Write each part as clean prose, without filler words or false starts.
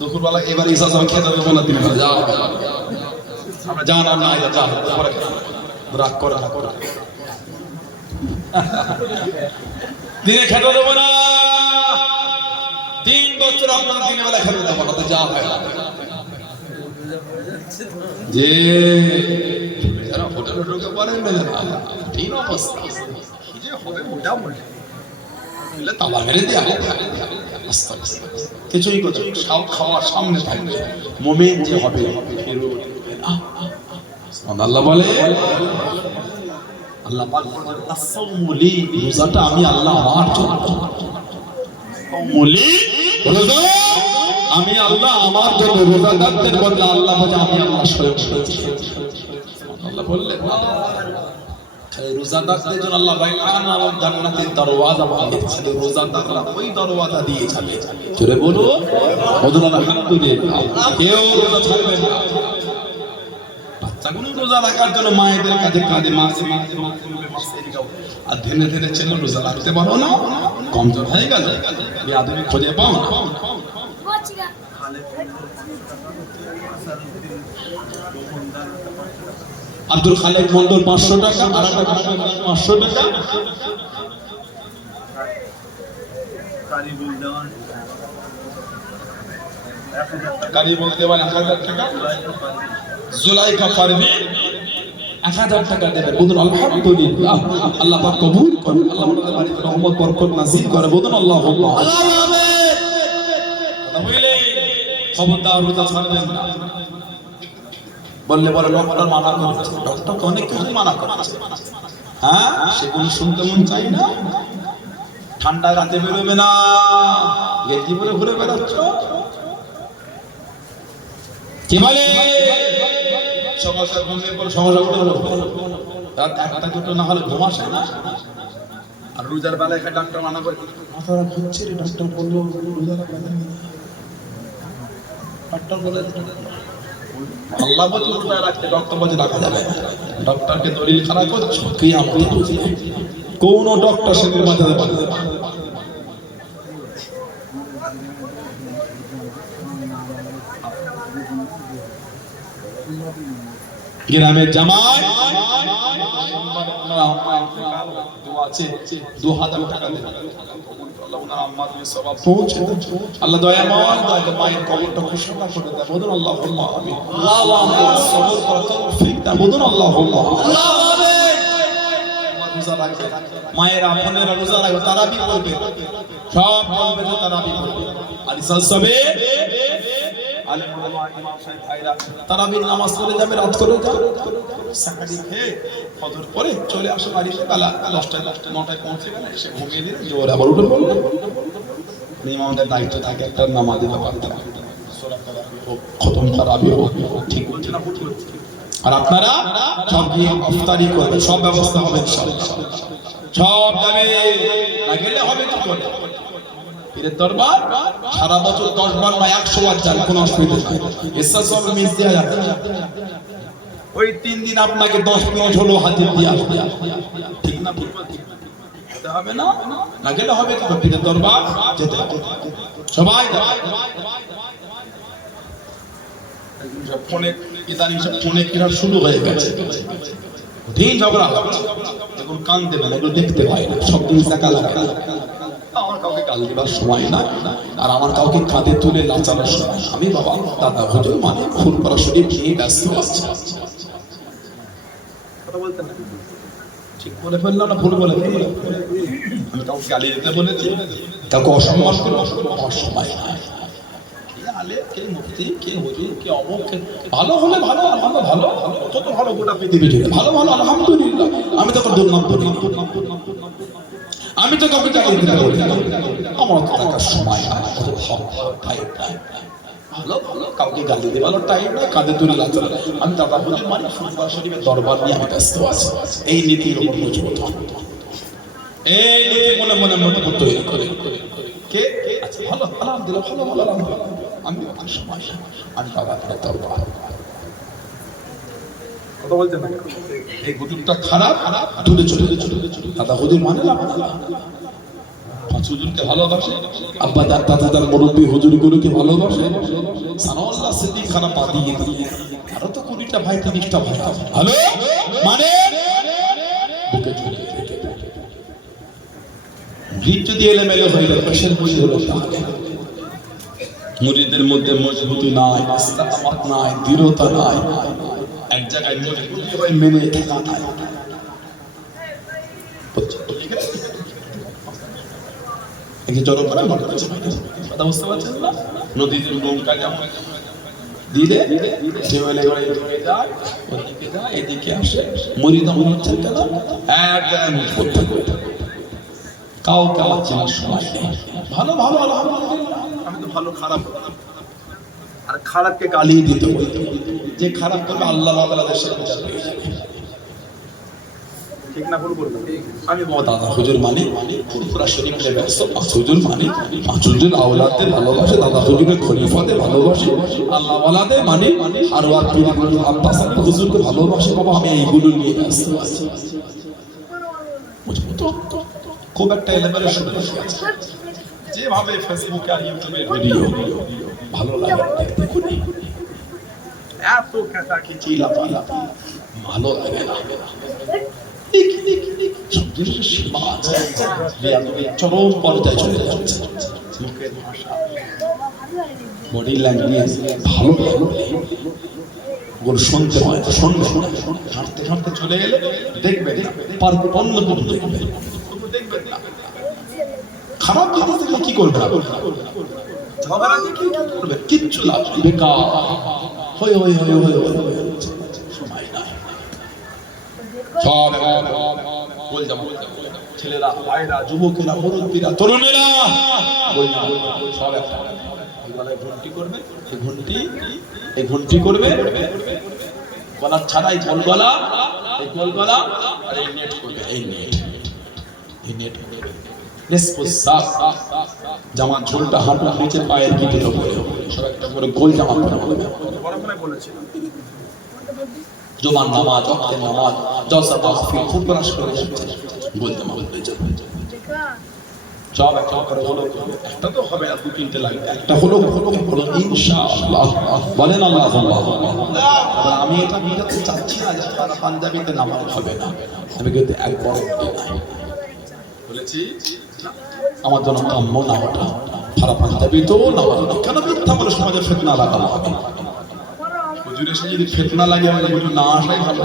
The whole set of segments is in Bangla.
দুপুরবেলা এবার ঈশা সব খেতে দেবো না, দিনে যা আমরা যান আর না যা পরে রাগ করে না করে দিনে খেতে দেবো না। 3 বছর আপনার দিনে বেলা খেতে দেবো না, যা হয় যে যারা হোটেলে ঢুকে পারেন না ঠিক অবস্থা কি যে হবে ওটা বলে তালা মেরে দেয়া কিছুই করছে সব খাওয়ার সামনে থাকবে মোমেন যে হবে আল্লাহ বলে আল্লাহ পাক আস-সাওমু লি, রোজাটা আমি আল্লাহ আমার জন্য, সাওমুলি রোজা আমি আল্লাহ আমার জন্য, রোজাদারদের বদলে আল্লাহ বলে আমি আল্লাহ স্বয়ং। আল্লাহ বললেন রোজাদারদের জন্য আল্লাহ রায়হান আর জান্নাতের দরওয়াজা বানিয়েছে, রোজাদাররা ওই দরওয়াজা দিয়ে যাবে। জোরে বলো আলহামদুলিল্লাহ। কেউ রোজা ছাড়বে না। বাচ্চাগুলো রোজা রাখার জন্য মায়েদের কাছে কাঁদে, মাসে আর ধীরে ধীরে ছেলে রোজা রাখতে পারো না, কমজোর হয়ে গেল, বেয়াদবি খুঁজে পাও না। আব্দুল খালেক মন্ডল 500 টাকা, আর একটা 500 টাকা, কারি বলতে পারে 1000 টাকা, জুলাইখা পারবে 1000 টাকা দেবে। বলুন আলহামদুলিল্লাহ। আল্লাহ পাক কবুল করুন, আল্লাহ আমাদের বাড়িতে রহমত বরকত নাযিল করে। বলুন আল্লাহুম্মা আমিন। বুঝলে খবরদার রোজা ছাড়বেন না। বললে বলে ডক্টর মানা করেছে, ডক্টর অনেক কিছু মানা করেছে, হ্যাঁ সেগুলো শুনতে মন চাই না। ঠান্ডা রাতে বেরোবে না, গেঞ্জি পরে ঘুরে বেড়াচ্ছ, কি বলে সমস্যা ঘুমিয়ে পড়ে সমস্যা করে রাত 1টা 2টো না হলে ঘুম আসে না। আর রোজার বেলায় ডাক্তার মানা করে, মাথা ঘুরছে রে, ডাক্তার বললো রোজার বেলায়, ডাক্তার বলে আল্লাহ বলে রোজা রাখতে, ডক্টর বলে রাখা যাবে। ডক্টরকে দলিল খারাপ করছো, কিয়ামত বুঝলে কোন ডক্টর সেদিন বাঁচাতে পারবে না। গ্রামের জামাই আছে 2000 টাকা দেবে, আল্লাহ দয়াময় মায়ের কবরটা ঘোষণা করে দেয়। বলুন আল্লাহুম্মা আমিন। সবর করার তৌফিক দাও। বলুন আল্লাহুম্মা আমিন। রোজা রাখবে, মায়ের আপনারা রোজা রাখবে, তারাবি করবে, সব বলবে যে তারাবি করবে। আর ইসাল সবে আলেম ওলামা ইমাম সাহেব ভাইরা তারাবির নামাজ পড়ে যাবে, রাত করে যাবে, সাহারি খেয়ে ফজর পরে চলে আসে বাড়িতে, বেলা 10টায় 9টায় পৌঁছে গেলে এসে ঘুমিয়ে দিলে জোর আবার উঠে পড়বে। ইমামদের দায়িত্ব থাকে একটা নামাজে ব্যাপারটা সূরা হোক, খতম তারাবি হোক, ঠিক বলছে না ভুল বলছে। আর আপনারা সব নিয়ে ইফতারি করবেন, সব ব্যবস্থা হবে ইনশাআল্লাহ, সব যাবে না গেলে হবে কি করে। পীরের দরবার সারা বছর 10 বার না 100 বার যান, কোনো অসুবিধা নেই, এসা সব মিস দেয়া যাবে। ওই 3 দিন আপনাকে 10 মিনিট হলো হাজির দিয়ে আসবে, ঠিক না ভুল যেতে হবে না, না গেলে হবে কি। পীরের দরবার যেতে হবে সবাই। ফোনে ইদানিং সব ফোনে কিরা শুরু হয়ে গেছে, দিন ঝগড়া হচ্ছে, এখন কান দেবে না, এগুলো দেখতে পাই না, সব দিন টাকা লাগে না। আমার কাউকে গাল দেবার সময় না, আর আমার কাউকে কাঁধে তুলে নাচানোর সময়। আমি বাবা দাদা হুজুর মানে ফুল করা শরীর নিয়ে ব্যস্ত আছে। কথা বলতে না, ঠিক বলে ফেললাম না ভুল বলে ফেললাম? আমি কাউকে গালি দিতে বলেছি, কাউকে অসম্মান করে অসময় না। কে মুফতি, কে হুজুর, কে অমুক, ভালো হলে ভালো, আমরা ভালো কত ভালো গোটা পৃথিবী জুড়ে ভালো ভালো আলহামদুলিল্লাহ। আমি তো দুর্নাম করি, আমি তো কাউকে টাকা দিতে পারি না, আমার তো টাকার সময় নাই, অত টাইম নাই, ভালো ভালো কাউকে গালি দিতে ভালো টাইম নাই, কাঁধে তুলে লাগছে। আমি দাদা হুজুর মানে ফুলবাড়া শরীফের দরবার নিয়ে আমি ব্যস্ত আছি। এই নীতির উপর মজবুত হন, এই নীতি মনে মনে মজবুত তৈরি করে। কে আচ্ছা ভালো আলহামদুলিল্লাহ, ভালো ভালো আলহামদুলিল্লাহ, আমি আমার সময় আমি দাদা দরবার। কথা বলতে না, এই হুজুরটা খারাপ, দূরে চলে দাদা হুজুর মানে না, পাঁচ হুজুরকে ভালোবাসে, আব্বা তার দাদাদার মুরব্বী হুজুরগুলোকে ভালোবাসে, সানাউল্লাহ সিদ্দিক খানা পা দিয়ে দিয়ে আরো তো 20টা ভাই 30টা ভাই ভালো মানে বুকে চলে ভিড় যদি এলোমেলো হয়ে যায় পেশের বই হলো মুরিদের মধ্যে মজবুতি নাই, ইস্তেকামাত নাই, দৃঢ়তা নাই, এক জায়গায় মজবুতি হয়ে মেনে থাকা নাই। একই জড়ো করে মনে হচ্ছে কথা বুঝতে পারছেন না? নদীতে নৌকা যেমন দিলে ঢেউলে করে ধরে যায়, ওদিকে যায়, এদিকে আসে, মুরিদ মনে হচ্ছে কেন এক জায়গায় মজবুত থাকে, কাউকে আমার চেনার সময় নেই। ভালো ভালো আলহামদুলিল্লাহ, আমি তো ভালো খারাপ আর খারাপকে গালি দিতে বলতে যে খারাপ করবে আল্লাহ আল্লাহদের সাথে ঠিক না ভুল করবে। আমি দাদা হুজুর মানে ফুরফুরা শরীফ লেগে আসতো, হুজুর মানে পাঁচ হুজুর আওলাদদের ভালোবাসে, দাদা হুজুরের খলিফাদের ভালোবাসে, আল্লাহ ওয়ালাদের মানে আর ওয়ার পীর আব্বাস হুজুরকে ভালোবাসে। বাবা আমি এইগুলো নিয়ে আসতে আছি বুঝবো তো খুব একটা এলেমেলে শুনে যেভাবে ফেসবুকে আর ইউটিউবে ভিডিও ভালো লাগে এত খেঁচাখিচি লাফালাফি ভালো লাগে না। চরম পর্যায়ে চলে যাচ্ছে, মুখের ভাষা বডি ল্যাঙ্গুয়েজ ভালো লাগে, শুনতে হয় শুনবে, হাঁটতে হাঁটতে চলে গেলে দেখবে পার্ক বন্ধ করে দেখবে, দেখবেন না খারাপ জিনিস দেখলে কি করবে, ঝগড়া দেখলে কি করবে, কিচ্ছু লাভ বেকার হয়ে হয়ে হয়ে হয়ে সময় নাই। সব ছেলেরা ভাইরা যুবকেরা মুরব্বীরা তরুণেরা সব একটা ঘন্টি করবে, এই ঘন্টি করবে গলা ছাড়াই গোল গলা, এই গোল গলা আর এই নেট করবে, এই নেট জামার ঝোলটা হাঁটুর নিচে পায়ের গিটের উপরে সব একটা করে গোল জামা পরে বলেছিল জুমার নামাজ, ওয়াক্তের নামাজ, জলসা মাহফিল খুব বড় করে যাচ্ছে, গোল জামা পরে যাবে সব একটা করে হলো, একটা তো হবে আর 2-3টে লাগবে, একটা হলো ইনশাআল্লাহ বলেন আল্লাহুম্মা। আমি এটা বুঝাতে চাচ্ছি না যে আপনারা পাঞ্জাবিতে নামাজ হবে না, আমি কিন্তু একবার বলেছি আমার জন্য কাম্য না ওটা খারাপ পাঞ্জাবি তো না কেন মিথ্যা বলে সমাজে ফিতনা লাগানো হবে, হুজুরের সাথে যদি ফিতনা লাগে আমাদের হুজুর না আসাই ভালো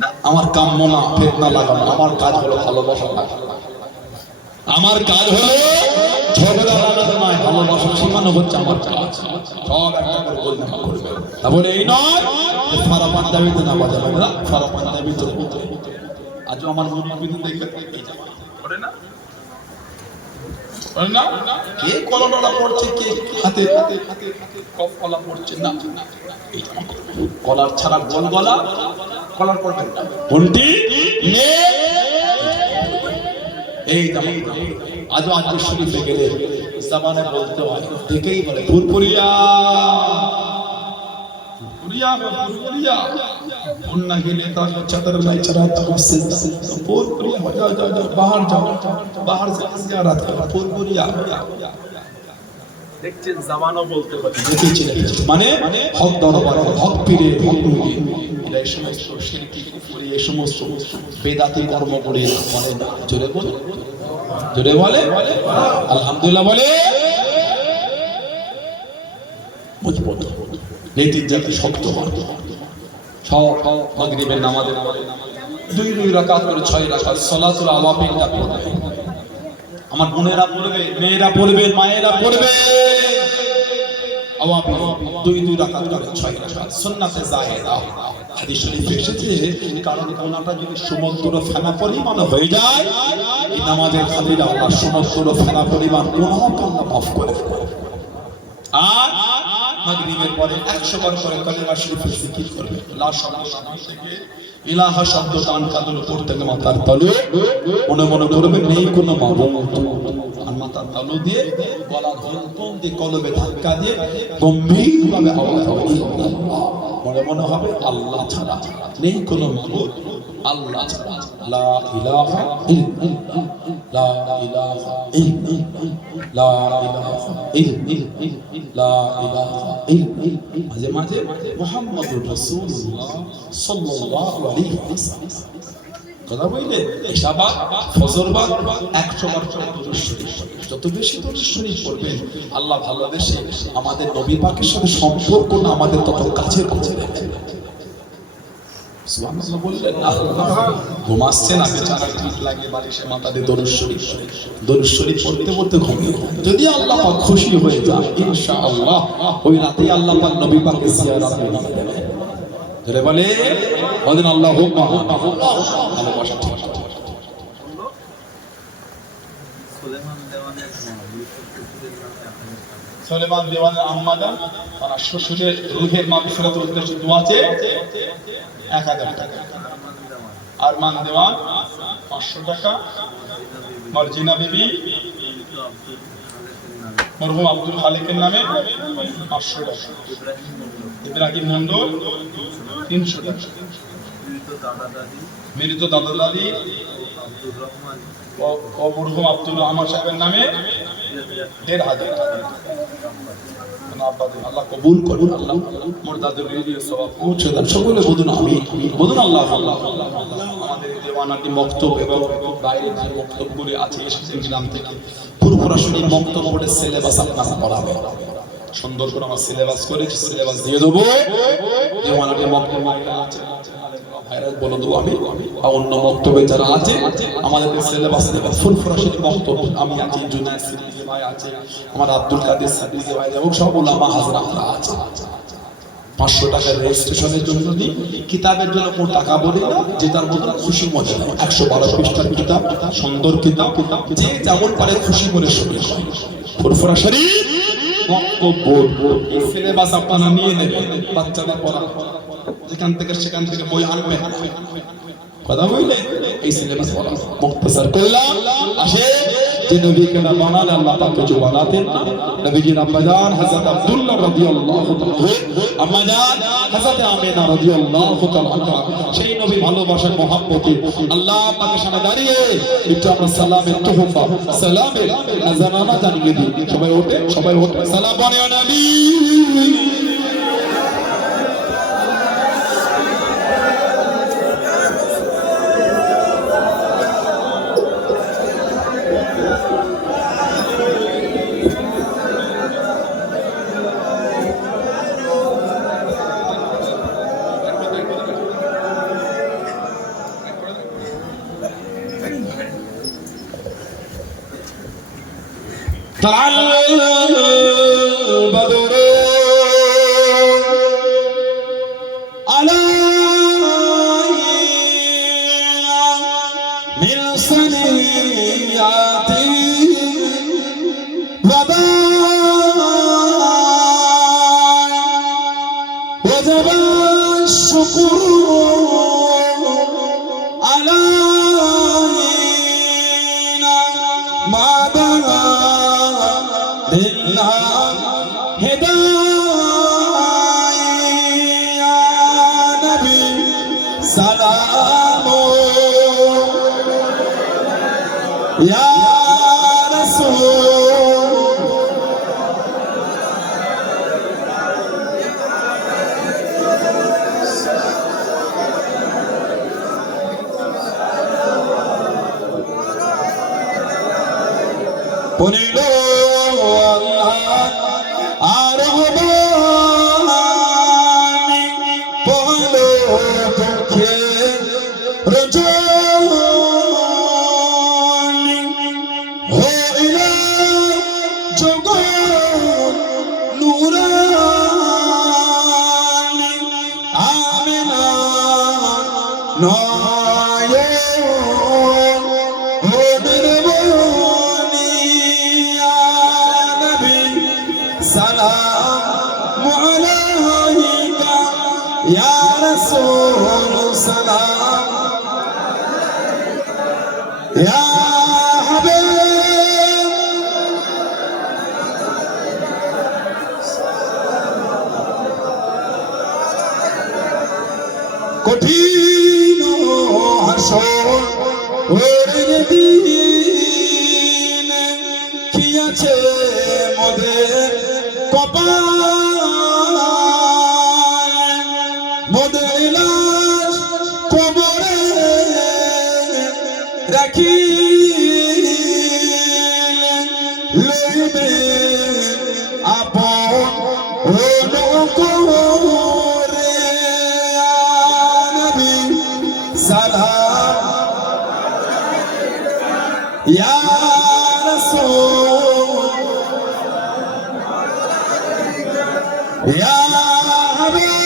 না, আমার কাম্য না ফিতনা লাগানো, আমার কাজ হলো ভালোবাসা লাগানো, আমার কাজ হলো ঝগড়া লাগানো নয়, ভালোবাসা শেখানো হচ্ছে আমার কাজ। সব একটা করে বলতে করবে, তাহলে এই নয় ফারা পাঞ্জাবিতে না বাজাবে না, ফারা পাঞ্জাবিতে আজও আমার মুরব্বিদের দেখবে করে না না কে কলাডলা পড়ছে, কে হাতে হাতে হাতে কফ কলা পড়ছে না, কলার ছাড়া গোল গলা কলার পড়বেন না, ঘন্টি নে এই দাম আজও আজকে শরীফে গেলে জামানে বলতে হয় দেখেই বলে ফুরফুরিয়া ফুরফুরিয়া ফুরফুরিয়া उन्ना के नेता चादर लाई चढ़ाता हूँ पूर्वपुरिया हो जाओ जाओ जाओ बाहर से जियारत करो पूर्वपुरिया দেখছেন জামানো বলতে পারে দেখেছিলেন মানে হক দরবার হক পীরের হক মুরিদ এরা এই সমস্ত শিরকি কুফরি এই সমস্ত বেদাতি কর্ম করে বলে না, জোরে বলে আলহামদুলিল্লাহ বলে মজবুত নীতির যাতে শক্ত হয়। সব মাগরিবের নামাজে 2 রাকাত করে 6 রাকাত সালাতুল আওয়াবিনটা পড়বে, আমার বোনেরা পড়বে, মেয়েরা পড়বে, মায়েরা পড়বে, আওয়াবিন 2 রাকাত করে 6 রাকাত সুন্নাতে জায়েদা। হাদিস শরীফে এসেছে কারণ কোনটা যদি সমুদ্র ফেনা পরিমাণ হয়ে যায় এই নামাজের খাতিরে আল্লাহ সমুদ্র ফেনা পরিমাণ গুনাহকে আল্লাহ মাফ করে দেন। আর মাগরিবের পরে 100 বার করে কালিমা শরীফের জিকির করবে, লা শব্দ থেকে ইলাহা শব্দ টান কাদুল করতে মাথার তালু মনে মনে করবে নেই কোনো মাবুদ, আর মাথার তালু দিয়ে গলা ধলপন দিয়ে কলবে ধাক্কা দিয়ে গম্ভীরভাবে আওয়াজ হবে মনে মনে হবে আল্লাহ ছাড়া নেই কোনো মাবুদ, আল্লাহ ছাড়া। লা ইলাহা ইল্লাল্লাহ, লা ইলাহা ইল্লাল্লাহ, লা ইলাহা ইল্লাল্লাহ, লা ইলাহা ইল্লাল্লাহ। মাঝে মাঝে মুহাম্মাদুর রাসূলুল্লাহ সাল্লাল্লাহু আলাইহি ওয়াসাল্লাম কথা বললেন। এশাবাদ ফজরবাদ 100 বার দরুদ শরীফ, যত বেশি দরুদ শরীফ পড়বেন আল্লাহ ভালোবেসে আমাদের নবী পাকের সাথে সম্পর্কটা আমাদের তত কাছের করে দেবেন। সুবহানাল্লাহ বললেন না? ঘুমাচ্ছে না বেচারা, ঠিক লাগে বালিশে মাথা দিয়ে দরুদ শরীফ পড়তে পড়তে ঘুমিয়ে। যদি আল্লাহ পাক খুশি হয়ে যায় ইনশাআল্লাহ ওই রাতেই আল্লাহ পাক নবী পাকের জিয়ারত করে দেবেন। ধরে বলে বলেন আল্লাহুম্মা ভালোবাসা। ঠিক আছে। সুলেমান দেওয়ানের আম্মাজান তার শ্বশুরের রূহের মাগফিরাতের উদ্দেশ্যে দোয়া চেয়ে 1000 টাকা। আরমান দেওয়ান 500 টাকা। মার্জিনা বিবি মরহুম আব্দুল খালিকের নামে 500 টাকা। ইব্রাহিম মন্ডল 300 টাকা। মৃত দাদা দাদি ও মরহুম আব্দুল রহমান সাহেবের নামে 1500 টাকা। আল্লাহ কবুল করুন, আল্লাহ মুরদাদের রিজিকে সওয়াব পৌঁছে দেন। সকলে বলুন আমিন, বলুন আল্লাহ। আমাদের দেওয়ানাটি বক্তব্য এবং বাইরে যে বক্তব্যগুলি আছে এসেছেন গ্রাম থেকে, পুরোপুরা শুনি বক্তব্যের সিলেবাস আপনারা পড়াবেন। সুন্দর করে আমার সিলেবাস করে সিলেবাস দিয়ে দেবো। দেওয়ানাটি বক্তব্য আছে ভাইরাস বলে দেবো আমি, অন্য বক্তব্যে যারা আছে আমাদের সিলেবাস দেবে। ফুলফুরাশির বক্তব্য আমি আছি, জুনায়েদ সিদ্দিকী ভাই আছে, আমার আব্দুল কাদের সিদ্দিকী ভাই এবং সব উলামা হাজরাতরা আছে। 500 টাকা রেজিস্ট্রেশনের জন্য দিই, কিতাবের জন্য কোনো টাকা বলি না, যেটার মধ্যে খুশি মনে হয়। 112 পৃষ্ঠার কিতাব, সুন্দর কিতাব, যে যেমন পারে খুশি মনে শুনে। ফুরফুরা শরীফ বক্তব্য এই সিলেবাস আপনারা নিয়ে নেবেন, বাচ্চাদের পড়া যেখান থেকে সেখান থেকে বই আনবে। কথা বললে এই সিলেবাস পড়া মুখতাসার করলাম। আসে যে নবীকে না বানালে আল্লাহ পাক কিছু বানাতেন না। নবীজির আম্মাজান হযরত আব্দুল্লাহ রাদিয়াল্লাহু তাআলা, আম্মাজান হযরত আমিনা রাদিয়াল্লাহু তাআলা, সেই নবী ভালোবাসার মহব্বতে আল্লাহ পাকের সামনে দাঁড়িয়ে একটু আমরা সালামের তোহফা, সালামের আযানানা জানিয়ে দিই। সবাই ওঠে, সবাই ওঠে, সালাম আলাইহি নবী। البدر علينا من سنيات الوداع وجب الشكر علينا ما دعا لله هدايا يا نبي سلام يا رسول পনিলো سلام عليك يا رسول سلام يا حبيب কঠিন হাসর ওর দিন কি আছে মোদের কপাল মোদের লাশ কবরে রাখি লইবে আপন করে নবী সালাম ইয়া রাসূল ইয়া হাবিব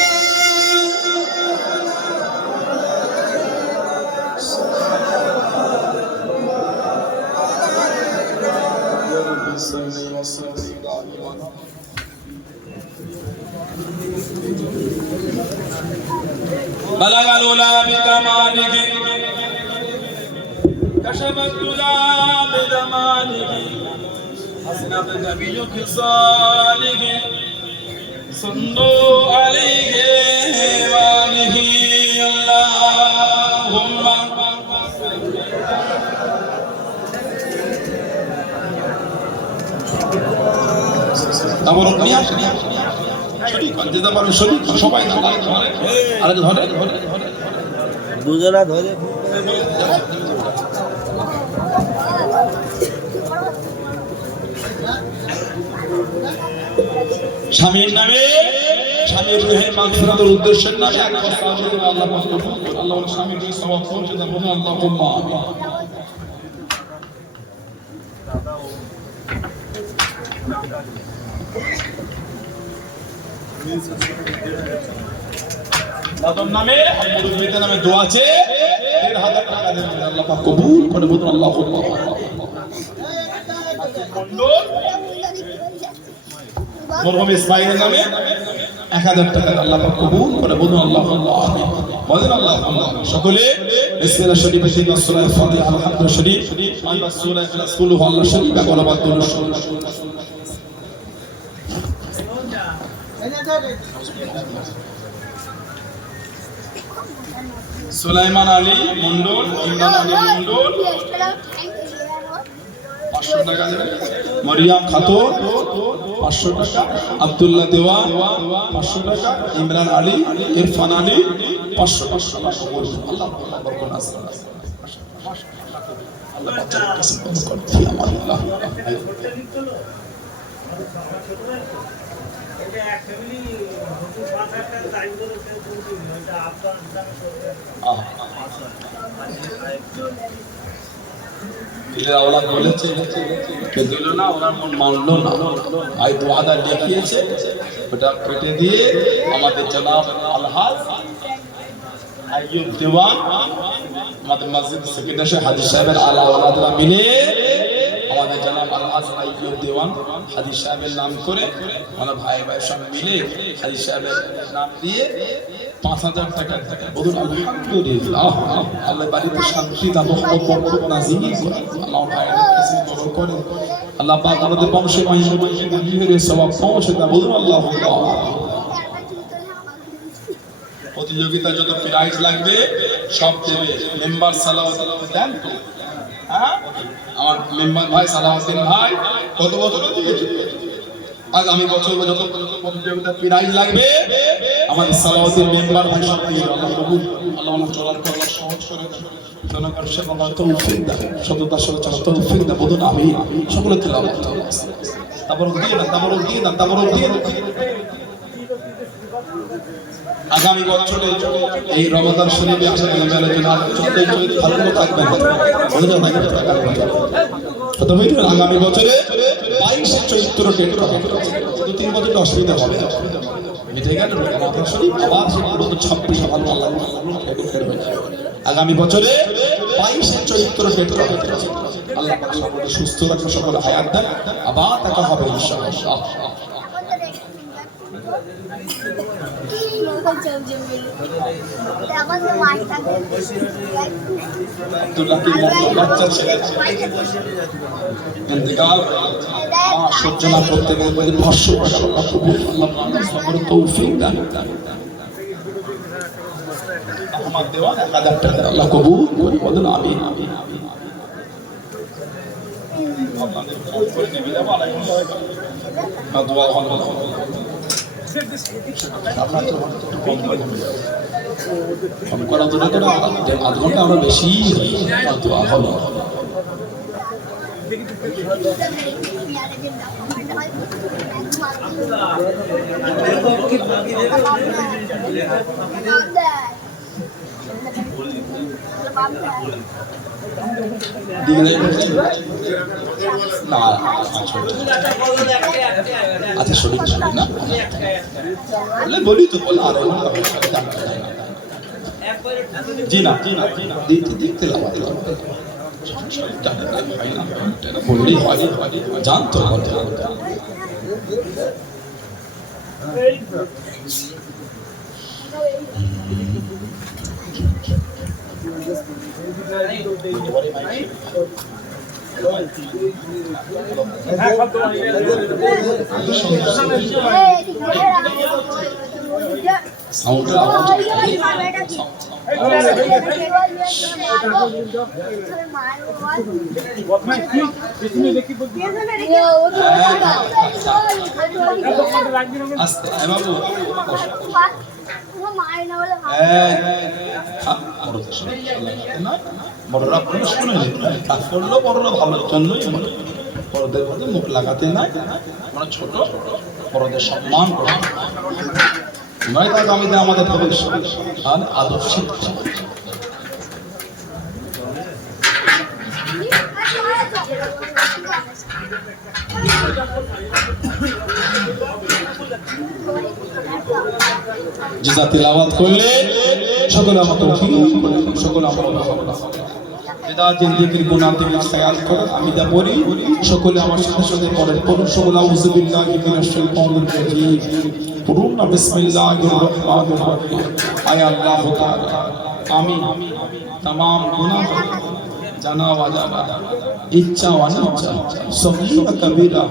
بلغ العلا بكماله كشف الدجى بجماله حسنت جميع خصاله صلوا عليه وآله اللهم তাবরক নিয়ে আসেন শরীক যেতে পারবে শরীক সবাই আরে ধরে দুজনা ধরে স্বামীর নামে স্বামীর রুহের মাগফিরাতের উদ্দেশ্যের নামে একবার আল্লাহ আল্লাহ স্বামীর রুহের সওয়াব পৌঁছে দেন বলুন আল্লাহুম্মা আমিন দাদম নামে আব্দুল মিতা নামে দোয়া আছে ১,৫০০ টাকা দেন আল্লাহ পাক কবুল করে বলুন আল্লাহুম্মা মরহুম ইসমাইল নামে ১,০০০ টাকা আল্লাহ পাক কবুল করে বলুন আল্লাহুম্মা আমিন বলেন আল্লাহুম্মা সকলে বিসমিল্লাহ শরীফ থেকে সূরা ফাতিহা আলহামদুলিল্লাহ শরীফ আমরা সূরা ইখলাস কুল হুয়াল্লাহ শরীফ একবার দরুদ শরীফ সুলাইমান আলী মন্ডল ইমরান আলী মন্ডল 500 টাকা দেবেন মরিয়াম খাতুন 500 টাকা আব্দুল্লাহ দেওয়ান 500 টাকা ইমরান আলী ইরফান আলী 500 টাকা আল্লাহ বরকত নাসিব আল্লাহ বাচ্চার কাছে বরকত ফি আমানিল্লাহ এটা এক ফ্যামিলি 5 টাকা টাইম করে চলতে এটা আপনার দিলের আওলাদ বলেছে কে দিল না ওনার মন মানলো না ভাই দোয়াদার লিখিয়েছে ওটা কেটে দিয়ে আমাদের জনাব আলহাজ আইয়ুব দেওয়ান আমাদের মসজিদ সেক্রেটারি হাজি সাহেবের আলা ওলাদরা মিলে আমাদের জনাব আলহাজ আইয়ুব দেওয়ান হাজি সাহেবের নাম করে আমরা ভাই সব মিলে হাজি সাহেবের নাম দিয়ে ৫,০০০ টাকা বলুন আলহামদুলিল্লাহ আল্লাহ বাড়িতে শান্তি তা রহমত বরকত নাযিল করে আল্লাহ ভাইয়ের কাছে দোয়া করে আল্লাহ পাক আমাদের বংশে মাইশে দিনের সওয়াব পৌঁছে দাও বলুন আল্লাহুম্মা প্রতিযোগিতা যত প্রাইজ লাগবে সব দেবে মেম্বার সালাওয়াত দেন তো হ্যাঁ আমার মেম্বার ভাই সালাউদ্দিন ভাই কত বছর দিয়েছে আগামী বছর যত প্রতিযোগিতা প্রাইজ লাগবে আমাদের সালাউদ্দিন মেম্বার ভাই সব দিয়ে আল্লাহ কবুল আল্লাহ আমাদের চলার পর সহজ করে দেন জনগণ সেবা আল্লাহ তৌফিক দান সততার সাথে চলার তৌফিক দান বলুন আমিন সকলে তেলাওয়াত তাবরক দিয়ে দান তাবরক দিয়ে দান তাবরক দিয়ে দান আগামী বছরে এই রমাদান শরীফে আসা গেলে ভালো থাকবেন আগামী বছরে 22 চৈত্র ডেট হবে 2-3 বছর অসুবিধা হবে মিটে গেল রমাদান শরীফ আবার পুরো 26 ভালো আগামী বছরে 22 চৈত্র ডেট হবে আল্লাহ পাক সকলকে সুস্থ রাখুন সকল হায়াত দেন আবার দেখা হবে ইনশাআল্লাহ সহ্য না করতে গেলে 500 টাকা তৌফিক দান আমার দেওয়া 1000 টাকা আল্লাহ কবুল করে বলেন আমিন। আপনাদের ফোন করে নেবে যাবো আলাইকুম না দোয়া ভালো আপনার তো কম করে কম করা দূরে করে 8 ঘন্টা আমরা বেশি দোয়া ভালো আচ্ছা শরীর না বলি তো বল আর জি না দেখতে লাগে বললেই হয় জানতো সাউন্ডের আওয়াজ বড়রা শুনে কাজ করলেও বড়রা ভালোর জন্যই বড়দের মধ্যে মুখ লাগাতে নাই আমরা ছোট বড়দের সম্মান করি নয় তার আগামীতে আমাদের ভবিষ্যৎ আর আদর্শ জিজা তিলাওয়াত করলে সকলে আমার তৌফিক সকলে আমার বেদা জিন্দেগির গুনাহ থেকে খেয়াল করে আমি যা বলি সকলে আমার সাথে সাথে পড়েন পড়ুন সকলে আউযু বিল্লাহি মিনাশ শাইতানির রাজীম পড়ুন না বিসমিল্লাহির রহমানির রহিম আয় আল্লাহ তাআলা আমি तमाम गुनाह জানা অজানা ইচ্ছা অনিচ্ছা সগীরা কবিরা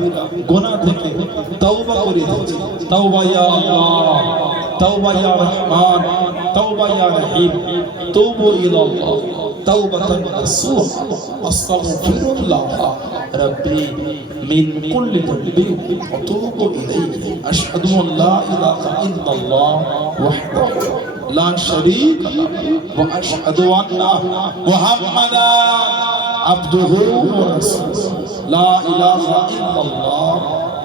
গুনাহ থেকে তওবা করে দিচ্ছি তওবা ইয়া আল্লাহ তওবা ইয়া রহমান তওবা ইয়া রহিম তুবু ইলাল্লাহ তাওবাতান নাসুহা আস্তাগফিরুল্লাহ রাব্বি মিন কুল্লি যানবি ওয়া তুবু ইলাইহি আশহাদু আন লা ইলাহা ইল্লাল্লাহ ওয়াহদাহু لا شريك له واشهد ان محمدا عبده ورسوله لا اله الا الله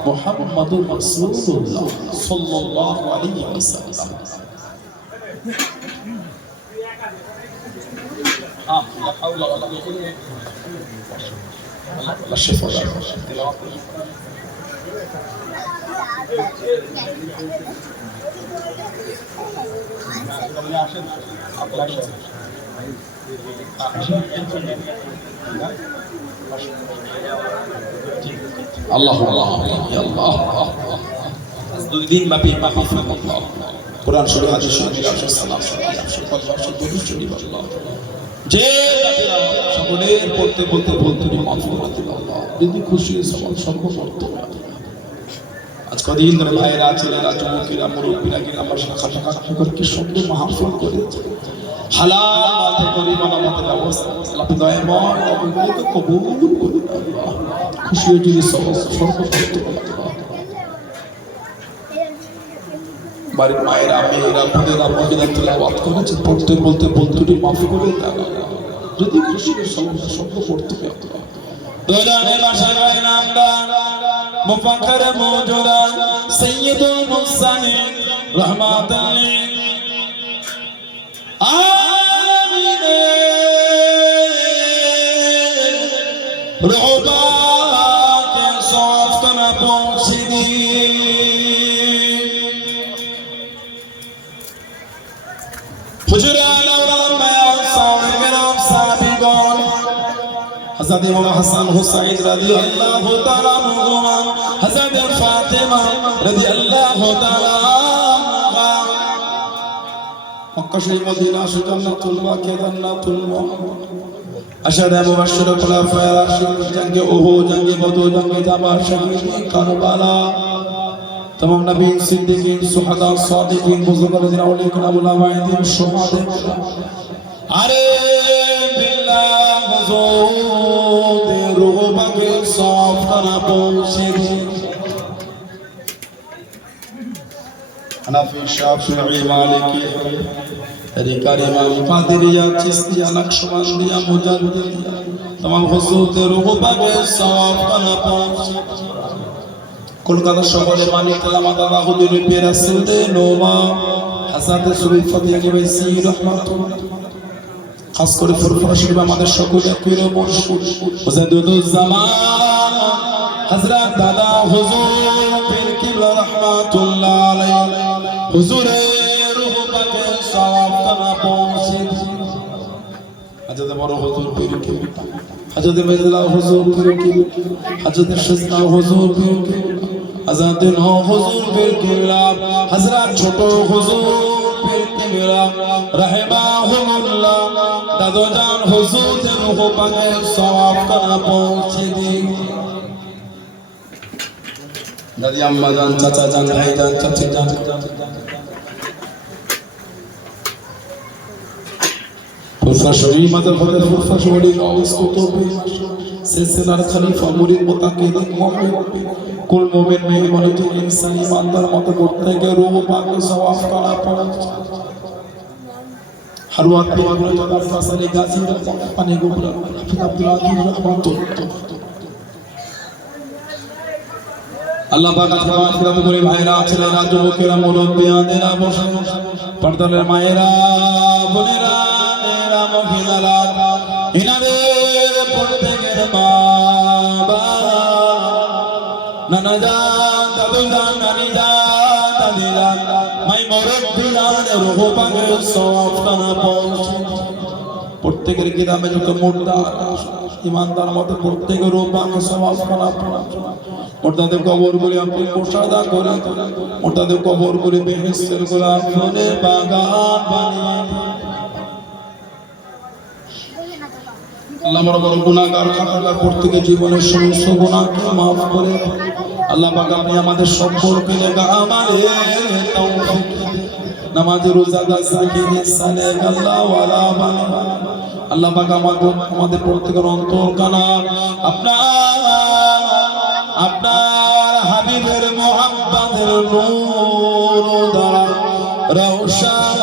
محمد رسول الله صلى الله عليه وسلم لا حول ولا قوه الا بالله الشفاء আল্লাহ দুই দিন ব্যাপী মাহফিল কোরআন শরীফ হাদিস শরীফ সালাম শরীফ যে সকলে পড়তে বলতে বলতে মাহফিল আল্লাহ যদি খুশি সবার সর্বমর্ত আজ কদিন ধরে ভাইয়েরা ছেলেরা যুবকেরা মুরব্বীরা গিয়ে আমার শাখা শাখা করে কি সুন্দর মাহফিল করেছে হালাল করে মানবতার ব্যবস্থা আল্লাহ দয়াময় কবুল কবুল করুন আল্লাহ খুশি হয়ে যদি সর্বমর্ত বাড়ির মায়েরা মেয়েরা বোনেরা মহিলা তেলাওয়াত করেছে পড়তে বলতে বলতে মাফ করে দেন যদি খুশি হয়ে সর্ব পড়তে হবে দোলানে বাসায় নামদার মুফাক্কির মওজুদা সাইয়্যিদুল মুরসালিন রাহমাতাল লিল আলামিন রহবা কে সফত না পৌঁছিনি হুজুরান ওলামা সাহাবায়ে সাবিগণ হযরত ইমাম হাসান হুসাইন রাদিয়াল্লাহু তাআলা আনহুমা হযরত ফাতেমা রাদিয়াল্লাহু তাআলা আনহা মক্কা শরীফ মদিনা জান্নাতুল বাকি জান্নাতুল মুআমিন আশহাদু মুবাশশির খুলাফায়ে রাশিদিন জঙ্গে ওহদ জঙ্গে বদর জঙ্গে জামাল শহীদ কারবালা तमाम नबी सिद्दीकीन सुहदा सादिकीन बुजुर्गान औलिया कराम उलमाए शुहादे अरे बिल्लाह हुजूर रूह पाके साफ करना पहुंचे हनफी शाफिई मालिकी तरीका इमाम कादरिया चिश्तिया नक्शबंदिया मुजद्दिदिया तमाम हुजूर रूह पाके साफ करना पहुंचे কলকাতা শহরে মানিকতলা মাদারা হুজুরের পেরা সুলতে নোমা হাসাতে সুবি ফতিয়া নিবাসী রহমাতুল্লাহ খাস করে ফুরফুরা শরীফ আমাদের সকলের পীর মুর্শিদ ওয়াজদুল জামান হযরত দাদা হুজুর পীর কিবলা রহমাতুল্লাহ আলাইহি হুজুরের রূহ পাকে সওয়াব কানা পৌঁছে হযরত বড় হুজুর পীর কিবলা হযরত মির্জা হুজুর পীর কিবলা হযরত শাহজাদা হুজুর পীর কিবলা আজাদিন হুজুর পীর কিবলা হযরত ছোট হুজুর পীর কিবলা রাহিমাহুল্লাহ দাদোজান হুজুরের রূহ পাকে সওয়াব কানা পৌঁছে দিন দাদি আম্মা জান চাচা জান ভাই জান চাচি জান ফুরফা শরীফ মাদার ফতের ফুরফা শরীফ গাউস কুতুবি সিলসিলার খলিফা মুরিদ মুতাকিদ মুমিন কুল মুমিন মেহমান ইনসান ইমানদার মত করতে গিয়ে রূহ পাকে সওয়াব কানা পৌঁছে हरवात पे अब्दुल जब्बार फसली गाजी पानी गोबरा हाफिज अब्दुल आजीज रहमातुल्लाह আল্লাহ পাক আজমান ফিরাত করে ভাইরা ছেলেরা যুবকেরা মুরব্বিয়ানেরা বসে পর্দার মায়েরা বোনেরা মেয়েরা মহিলারা ইনাদের প্রত্যেকের মা বাবা নানা জান দাদু জান নানি জান দাদি জান মাই মুরব্বিয়ানের রূহ পাকে সওয়াব কানা পৌঁছে প্রত্যেকের কিতাবে যত মুর্দা ইমানদার মত প্রত্যেকের রূহ পাকে সওয়াব কানা পৌঁছে মুর্দাদের কবরগুলি আপনি মুশাহাদা করে মুর্দাদের কবরগুলি বেহেশতের গোলাপ ফুলের বাগান বানিয়ে আল্লাহ বড় বড় গুনাহগার খাতাকার প্রত্যেকের জীবনের সমস্ত গুনাহকে maaf করে আল্লাহ পাক আপনি আমাদের সকলকে নেক আমালে তৌফিক নামাজ রোজা যাকির সালেহ আল্লাহ ওয়ালা বানা আল্লাহ পাক আমাদের প্রত্যেকের অন্তর কানা আপনার হাবিবের মুহাব্বতের নূর দ্বারা রওশন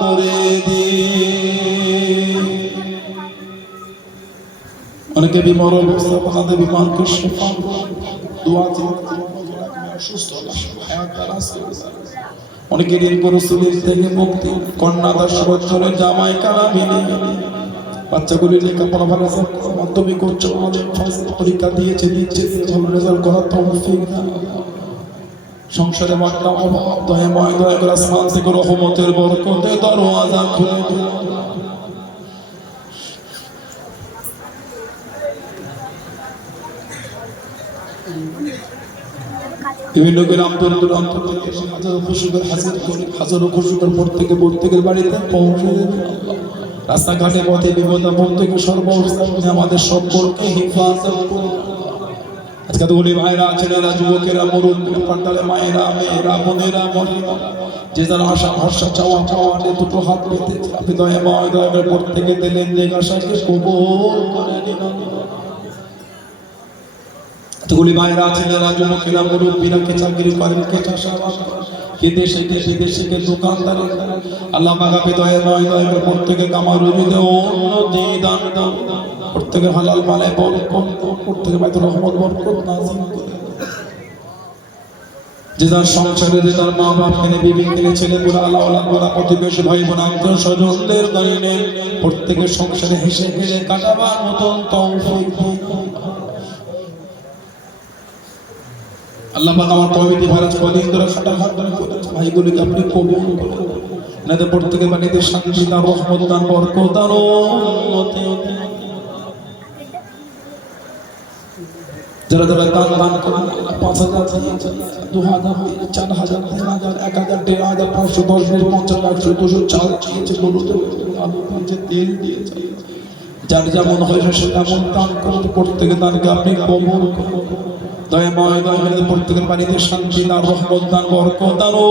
করে দিন অনেকে বিমার অবস্থা আপনাদের বিমানকে শিফা দোয়া সুস্থ হায়াত দারাজ অনেকে ঋণ পরিস্থিতির থেকে মুক্তি কন্যাদার সরঞ্জলে জামাই কালা মিলে বাচ্চাগুলি লেখাপড়া ভালো মাধ্যমিক উচ্চ মাধ্যমিক পরীক্ষা দিচ্ছে ভালো রেজাল্ট করার তৌফিক দান সংসারে মাত্রা অভাব দয়াময় দয়া করে আসমান থেকে রহমতের বরকতে দরওয়াজা খুলে দিন বিভিন্ন গ্রাম দূরান্ত থেকে হাজারো খুশিকর হাজির করে হাজারো খুশিকর প্রত্যেকের বাড়িতে পৌঁছে দেবেন আল্লাহ রাস্তাঘাটে পথে বিপদ আপদ থেকে সর্বস্থানে আমাদের সকলকে হেফাজত করুন আজকে তো ভাইরা ছেলেরা যুবকেরা মুরব্বী পান্ডালে মায়েরা মেয়েরা বোনেরা মহিলা যে যারা আশা ভরসা চাওয়া দুটো হাত পেতে আপনি দয়াময় দয়া করে প্রত্যেকে দিলেন যে আশাকে কবুল করে নিন এতগুলি ভাইরা ছেলেরা যুবকেরা মুরব্বীরা কে চাকরি করেন কে চাষাবাদ কে দেশে কে বিদেশে কে দোকানদার আল্লাহ পাক আপনি দয়াময় দয়া করে প্রত্যেকে কামার রুজিতে উন্নতি দান দান প্রত্যেকের হালাল মালে বরকত প্রত্যেকের বাইতুর রহমত বরকত নাযিল করে যে যার সংসারে যে তার মা বাপ কিনে বিবি কিনে ছেলে পুরা আল্লাহ ওলা প্রতিবেশী ভাই বোন আত্মীয় স্বজনদের কারণে প্রত্যেকের সংসারে হেসে খেলে কাটাবার মতন তৌফিক আল্লাহ পাক আমার কমিটি ভারত কলিং ধরে খাটা হাত ধরে করেছে ভাইগুলিকে আপনি কবুল করুন নাতে প্রত্যেকের বাড়িতে শান্তি দান রহমত দান বরকত দান উন্নতি যারা যারা দান করেন ৫,০০০ ২,০০০ ৪,০০০ ৩,০০০ ১,০০০ ১,৫০০ ৫০০ ১০ ২০ ৫০ ১০০ ২০০ চাল দিয়েছে গরুতে আলু দিয়েছে তেল দিয়েছে যার যেমন হয়েছে সেটা দান করতে প্রত্যেকে দানকে আপনি কবুল করুন দয়াময় দয়াময় প্রত্যেকের বাড়িতে শান্তি দান, রহমত দান, বরকত দান ও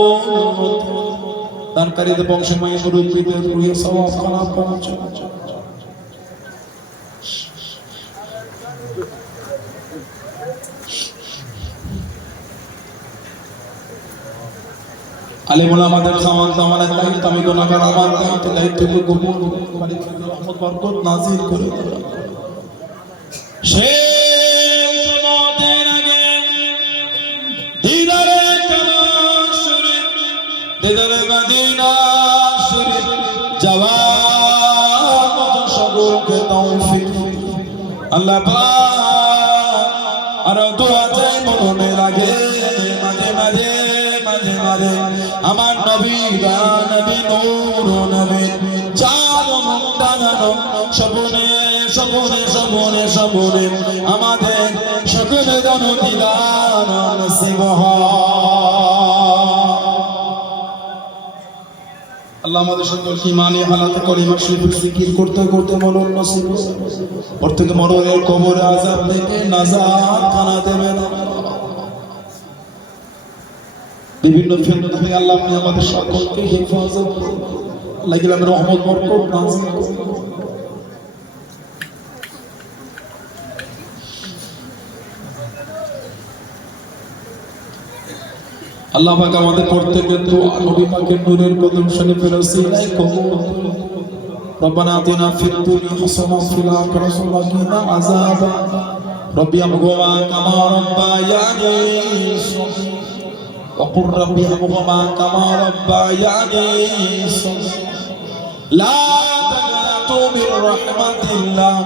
দানকারীদের বংশময় মুরব্বীদের রুহে সওয়াব খানা পৌঁছে। আলেমুল আমাদের খাওয়ান দাওয়ানের দায়িত্ব, আমি গুনাহগার আমার দায়িত্বকে কবুল বাড়িতে রহমত বরকত নাযিল করে দাও। শেষ মতের আগে দিদারে কাবার শরীফ, দিদারে মদিনা শরীফ যাওয়ার মতো সকলকে তৌফিক আল্লাহ পাক। আর দোয়া চাই মনে লাগে মাঝে মাঝে মাঝে মাঝে আমার নবী নবী নূর নবী চাঁদ মুক্তাগানো স্বপনে স্বপনে স্বপনে স্বপনে আমাদের সকলে জনদিদান নসিব আল্লাহ আমাদের সকলকে ইমানি হালাতে কলিমা শরীফ জিকির করতে করতে মরণ নসিব প্রত্যেকে মরণের কবরে আযাব থেকে নাজাত খানা দেবেন। বিভিন্ন ফিতনা থেকে আল্লাহ আপনি আমাদের সকলকে হেফাজত করুন। আল্লাহ আমাদের রহমত বরকত নাযিল করুন। আল্লাহ পাক আমাদের প্রত্যেকের দোয়া নবী পাকের নূরের কদম শরীফের ওসিলায় কবুল করুন। ربنا آتنا في الدنيا حسنة وفي الآخرة وقنا عذاب ربي ارحمهما كما ربياني صغيرا وقل ربي ارحمهما كما ربياني صغيرا لا تقنطوا من رحمة الله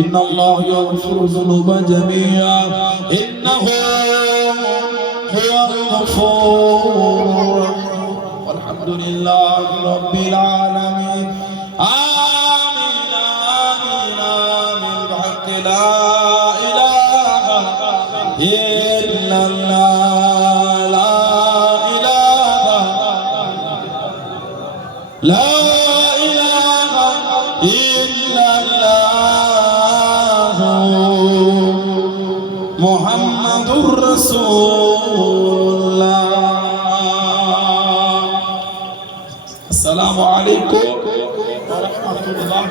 إن الله يغفر الذنوب جميعا إنه هو الغفور والحمد لله رب العالمين آمين آمين آمين بحق لا إله إلا الله لا إله لا إله إلا الله محمد رسول الله السلام عليكم ورحمة الله